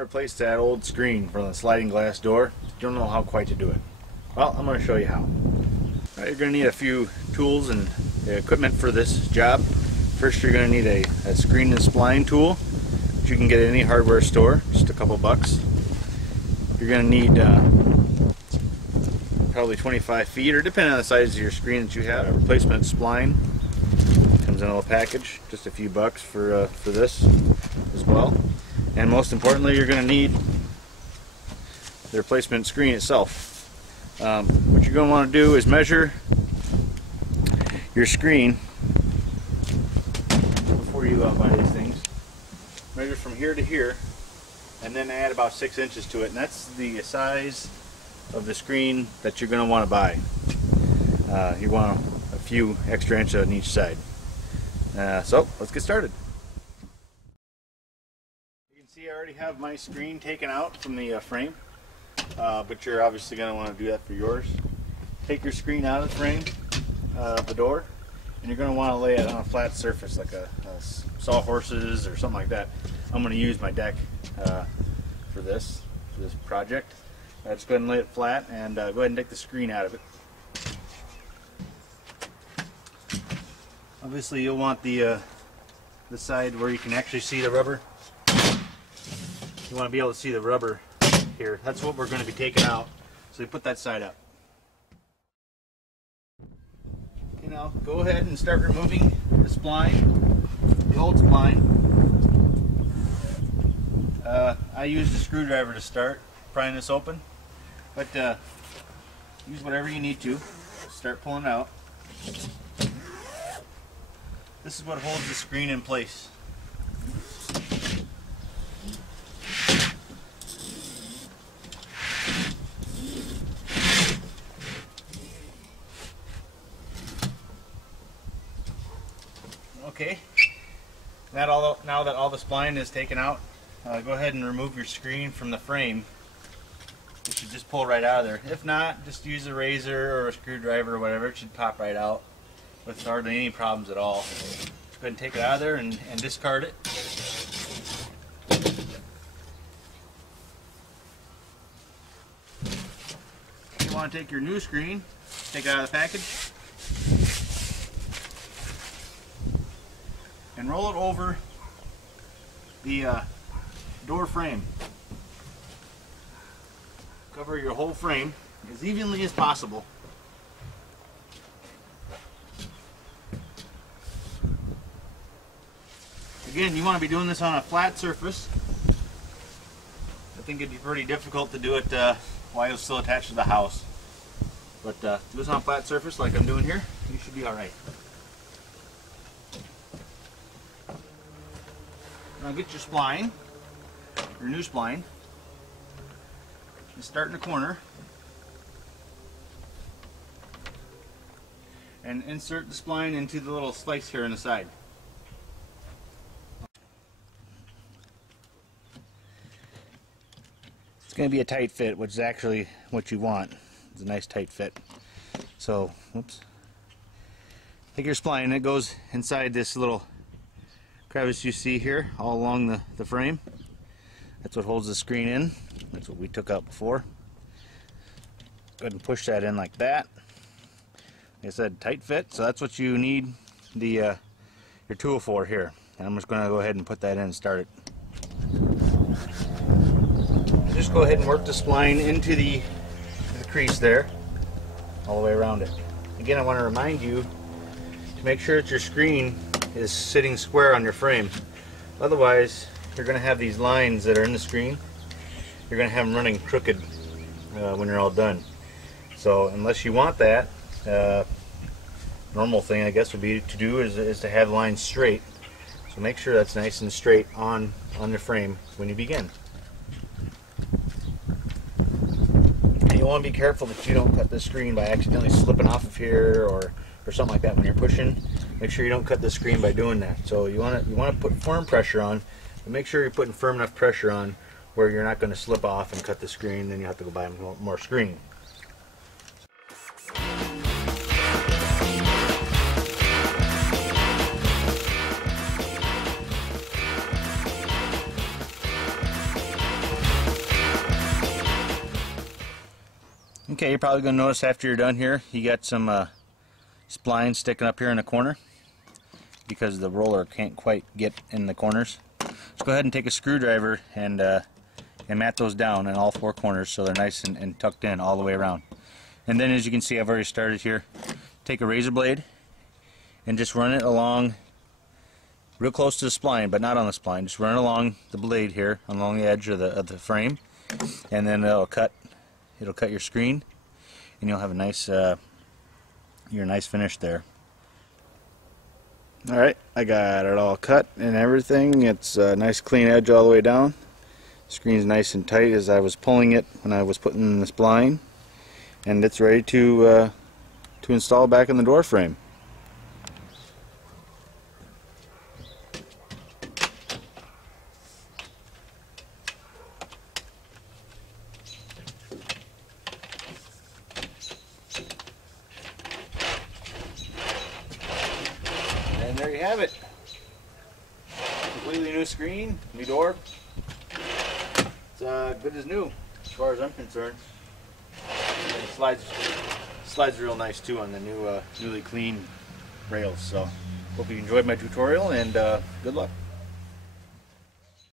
to replace that old screen from the sliding glass door. You don't know how quite to do it. Well, I'm going to show you how. You're going to need a few tools and equipment for this job. First, you're going to need a screen and spline tool, which you can get at any hardware store, just a couple bucks. You're going to need probably 25 feet, or depending on the size of your screen that you have. A replacement spline comes in a little package, just a few bucks for this as well. And most importantly, you're going to need the replacement screen itself. What you're going to want to do is measure your screen before you buy these things. Measure from here to here, and then add about 6 inches to it, and that's the size of the screen that you're going to want to buy. You want a few extra inches on each side. So let's get started. You can see I already have my screen taken out from the frame, but you're obviously going to want to do that for yours. Take your screen out of the frame, the door, and you're going to want to lay it on a flat surface like a sawhorses or something like that. I'm going to use my deck for this project. Just go ahead and lay it flat, and go ahead and take the screen out of it. Obviously, you'll want the side where you can actually see the rubber. You want to be able to see the rubber here. That's what we're going to be taking out. So you put that side up. Now go ahead and start removing the spline, the old spline. I used a screwdriver to start prying this open, but use whatever you need to. Start pulling out. This is what holds the screen in place. Okay, now that all the spline is taken out, go ahead and remove your screen from the frame. You should just pull right out of there. If not, just use a razor or a screwdriver or whatever. It should pop right out with hardly any problems at all. Just go ahead and take it out of there and discard it. You want to take your new screen, take it out of the package, and roll it over the door frame. Cover your whole frame as evenly as possible. Again, you want to be doing this on a flat surface. I think it'd be pretty difficult to do it while you're still attached to the house. But do this on a flat surface like I'm doing here, you should be alright. Now get your spline, your new spline, and start in the corner and insert the spline into the little slice here on the side. It's going to be a tight fit, which is actually what you want. It's a nice tight fit. So, whoops. Take your spline and it goes inside this little crevice you see here all along the frame. That's what holds the screen in. That's what we took out before. Go ahead and push that in like that. Like I said, tight fit, so that's what you need your tool for here. And I'm just going to go ahead and put that in and start it. Just go ahead and work the spline into the crease there, all the way around it. Again, I want to remind you to make sure that your screen is sitting square on your frame. Otherwise, you're going to have these lines that are in the screen. You're going to have them running crooked when you're all done. So unless you want that, normal thing I guess would be to do is to have lines straight. So make sure that's nice and straight on the frame when you begin. And you want to be careful that you don't cut the screen by accidentally slipping off of here or something like that when you're pushing. Make sure you don't cut the screen by doing that. So you want to put firm pressure on, but make sure you're putting firm enough pressure on where you're not going to slip off and cut the screen. Then you have to go buy more screen. Okay, you're probably going to notice after you're done here, you got some splines sticking up here in the corner because the roller can't quite get in the corners. So go ahead and take a screwdriver and mat those down in all four corners so they're nice and tucked in all the way around. And then, as you can see, I've already started here. Take a razor blade and just run it along real close to the spline, but not on the spline. Just run it along the blade here, along the edge of the frame, and then it'll cut your screen, and you'll have a nice your nice finish there. All right, I got it all cut and everything. It's a nice clean edge all the way down. Screen's nice and tight as I was pulling it when I was putting in the spline, and it's ready to install back in the door frame. And there you have it. Completely new screen, new door. It's good as new, as far as I'm concerned. And it slides real nice too on the new, newly clean rails. So, hope you enjoyed my tutorial, and good luck.